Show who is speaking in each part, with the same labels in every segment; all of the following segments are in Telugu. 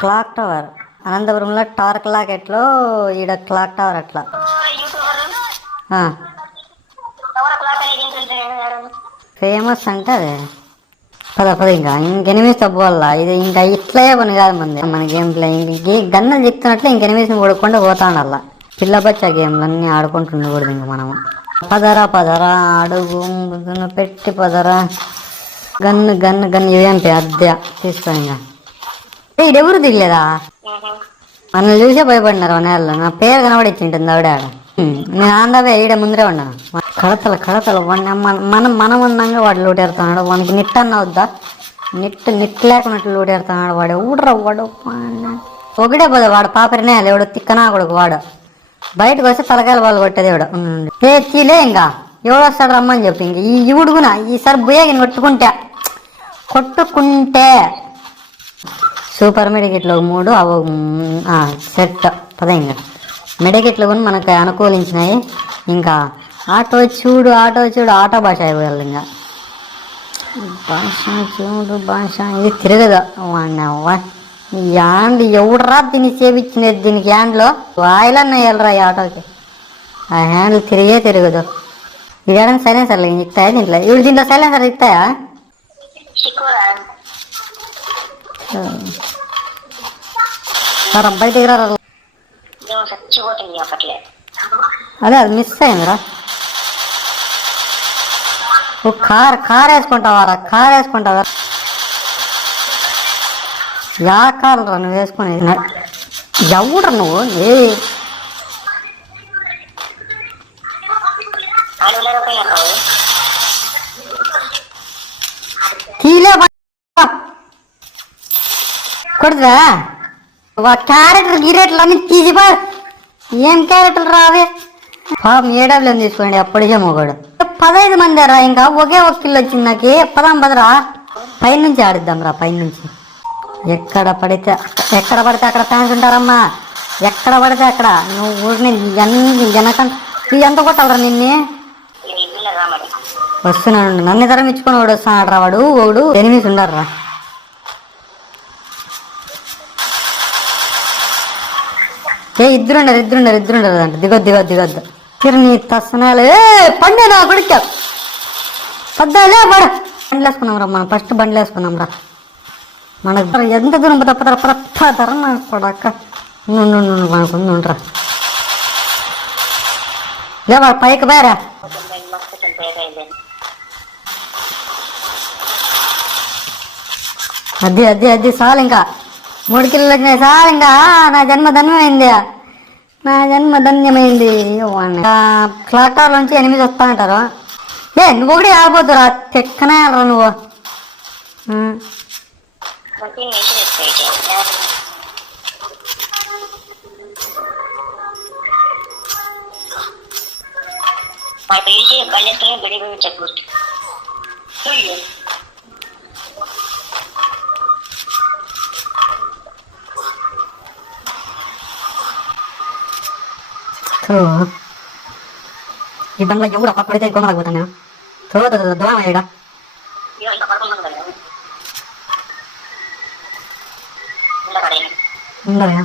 Speaker 1: Clock tower. అనంతపురంలో టార్క్ లాక్ ఎట్లో ఈడ క్లాక్ టవర్ అట్లా. ఫేమస్ అంటే అదే. పద పద ఇంకా. ఇంకెనిమిస్ తప్పవల్ల ఇది ఇంకా ఇట్లే పని కాదు మంది. మన గేమ్ ప్లే గన్నలు చెప్తున్నట్లు ఇంకెనిమిస్ని కొడుకుంటూ పోతాండల్లా పిల్ల బచ్చ గేమ్లు అన్నీ ఆడుకుంటుండకూడదు ఇంక మనము. పదరా పదరా అడుగు పెట్టి పదరా. గన్ను గన్ను గన్ను ఇవేం అద్దె. తీసుకో ఇంకా. ఈడెవరు దిగలేదా మనల్ని చూసే భయపడినారు నేలలో నా పేరు కనబడిచ్చింటుంది ఆవిడ నేను ఆందావే ఈడ ముందరే ఉన్నా. కడతలు కడతలు మన- మనం మనం ఉన్నాగా వాడు లూటేరుతున్నాడు. వానికి నిట్ అన్న వద్దా నిట్ నిట్ లేకున్నట్లు లూటేరుతున్నాడు వాడు. ఊడరా వాడు. ఒకటే ఒకడే పోదు వాడు పాపరినే ఎవడు తిక్కనా కొడుకు వాడు. బయటకు వస్తే తలకాయలు వాళ్ళు కొట్టేది ఎవడు ఏ తీలే ఇంకా. ఎవడు వస్తాడు రమ్మని చెప్పి ఇంక. ఈ ఇవుడుగున ఈసారి బుయ్యగిని కొట్టుకుంటే. కొట్టుకుంటే సూపర్ మెడికెట్లు ఒక మూడు అవి సెట్. పదే ఇంకా. మెడికెట్లు కూడా మనకు అనుకూలించినాయి ఇంకా ఆటో చూడు ఆటో చూడు ఆటో భాష అయిపోయాలి ఇంకా. భాష చూడు భాష. ఇది తిరగదు. యాండ్ ఎవడరా దీన్ని చేపించినది దీనికి హ్యాండ్లో వాయిలన్న వెళ్ళరా ఈ ఆటోకి. ఆ హ్యాండ్లు తిరిగే తిరగదు. ఇదేడని సైలెన్సర్లు ఇస్తాయా దీంట్లో? ఇవి దీంట్లో సైలెన్సర్ ఇస్తాయా
Speaker 2: చిక్కురా
Speaker 1: సరే బయటికి అదే అది మిస్ అయిందిరా. ఓ కార్ కార్ వేసుకుంటావారా కార్ వేసుకుంటావా యా కార్ రా నువ్వు వేసుకునేది. న- నువ్వు? ఏ?
Speaker 2: కీలే
Speaker 1: తీలే కొడుదా వా క్యారెక్టర్ గిరెక్టర్లు అన్ని ఏం క్యారెక్టర్ రావే పాపం ఏడాబ్లం తీసుకోండి అప్పటికే మొగడు పదహైదు మంది రా ఇంకా ఒకే ఒక కిలో వచ్చింది నాకు పదాం పదరా పైనుంచి ఆడిద్దాం రా పైనుంచి ఎక్కడ పడితే ఎక్కడ పడితే అక్కడ ఫ్యాన్స్ ఉంటారమ్మా ఎక్కడ పడితే అక్కడ నువ్వు ఊరిని ఎన్ని వెనక ఎంత కొట్టాలరా నిన్నే వస్తున్నాడు నన్ను తరం ఇచ్చుకొని వాడు వస్తున్నాడు రా వాడు వాడు ఎనిమిది ఉండరు రా ఏ ఇద్దరుండరు ఇద్దరుండరు ఇద్దరుండరు అంట. దిగొద్దు దిగొద్దు దిగొద్దు. కిరణి తసనాలు ఏ పండే నా కొడుకు. పద్దాలే పడ. బండ్లు వేసుకున్నాం రా మనం. ఫస్ట్ బండ్లు వేసుకున్నాం రా. మనకు ఎంత దూరం తప్పతారా ప్రప్పదర ధర కొడక. నుండు నుండు మనకు నుండ్రా లేవా పైకి బారా
Speaker 2: అదే అదే
Speaker 1: అది అది అది చాలు ఇంకా. మూడు కిలోలు సార్ ఇంకా నా జన్మ ధన్యమైంది. నా జన్మ ధన్యమైంది. క్లాక్ టవర్ నుంచి ఎనిమిది వస్తా అంటారు ఏ నువ్వు ఒకటి ఆగిపోతురా. తెక్కనే రా నువ్వు. ఆ,
Speaker 2: మంచి నేచర్ మా పిలిచి బండి బడి పోయి చెప్పు
Speaker 1: థూ. ఈ బండ్లో ఎవరు పక్కడితే కొనలేకపోతాను తో దూరం అయ్యాడా
Speaker 2: ఇంకా పడుకున్నాం కదా ఉండకడే
Speaker 1: ఉండరా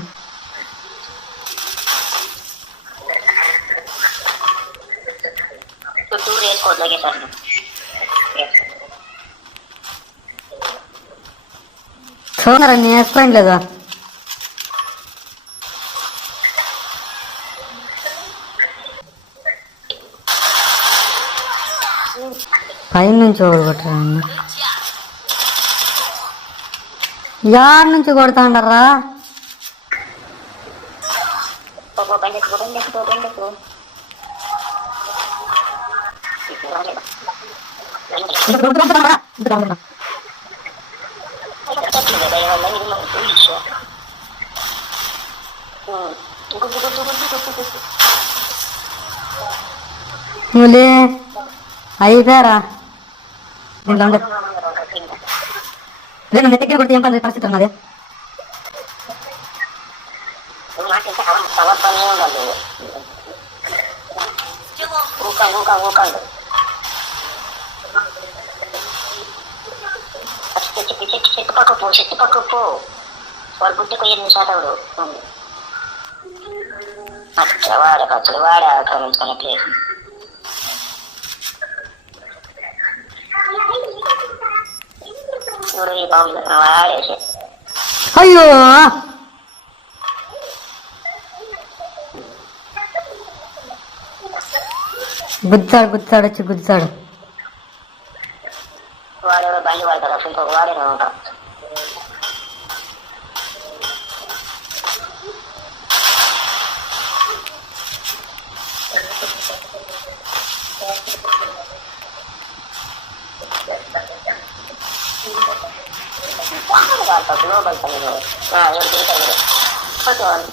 Speaker 2: చుట్టూరు
Speaker 1: పైన నుంచి ఓడగొట్టరా అన్న యాడ్ నుంచి కొడతాండరా
Speaker 2: పోపో బండి ఎక్కువ బండి ఎక్కువ బండి ఎక్కువ
Speaker 1: నువ్వులే అయిపోయారా దీంట్లో ఉండే లేదు నెత్తి దగ్గర కొడితే ఏం పని పరిస్థితి ఉన్నది?
Speaker 2: చెట్టు చెట్టు చెట్టు పక్క పో చెట్టు పక్క పో వాడు గుడ్డి కొయ్య నిమిషాలు అట్లా వాడ అసలు వాడ ఆక్రమించుకునే ప్లేస్ ఈ బాబు వాడేసి
Speaker 1: అయ్యో! గుద్దాడు గుద్దాడు వచ్చి గుద్దాడు
Speaker 2: వాడెవరో బండి பார்த்தோம்னா ஓபன் பண்ணிடுவோம் ஆ எப்படி பண்ணிடுவோம் ஓகே மேம்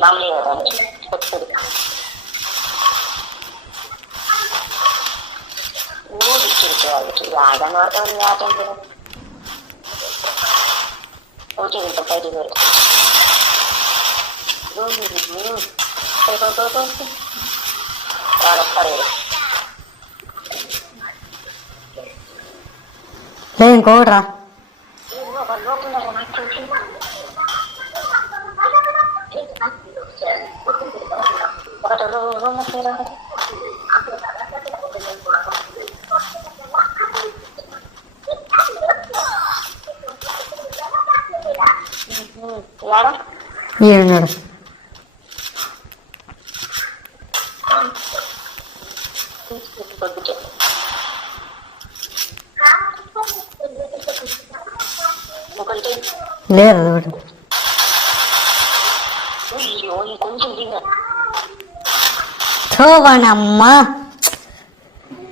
Speaker 2: பாம்பே வரும் ஊருக்கு இருக்கிறார்கள் அதனால ஒரு யாரும் 어제는 닭갈비를 음, 또또또또
Speaker 1: 알았다래 네,
Speaker 2: 거라 ཁྱི దిగా
Speaker 1: థో వాడిని అమ్మా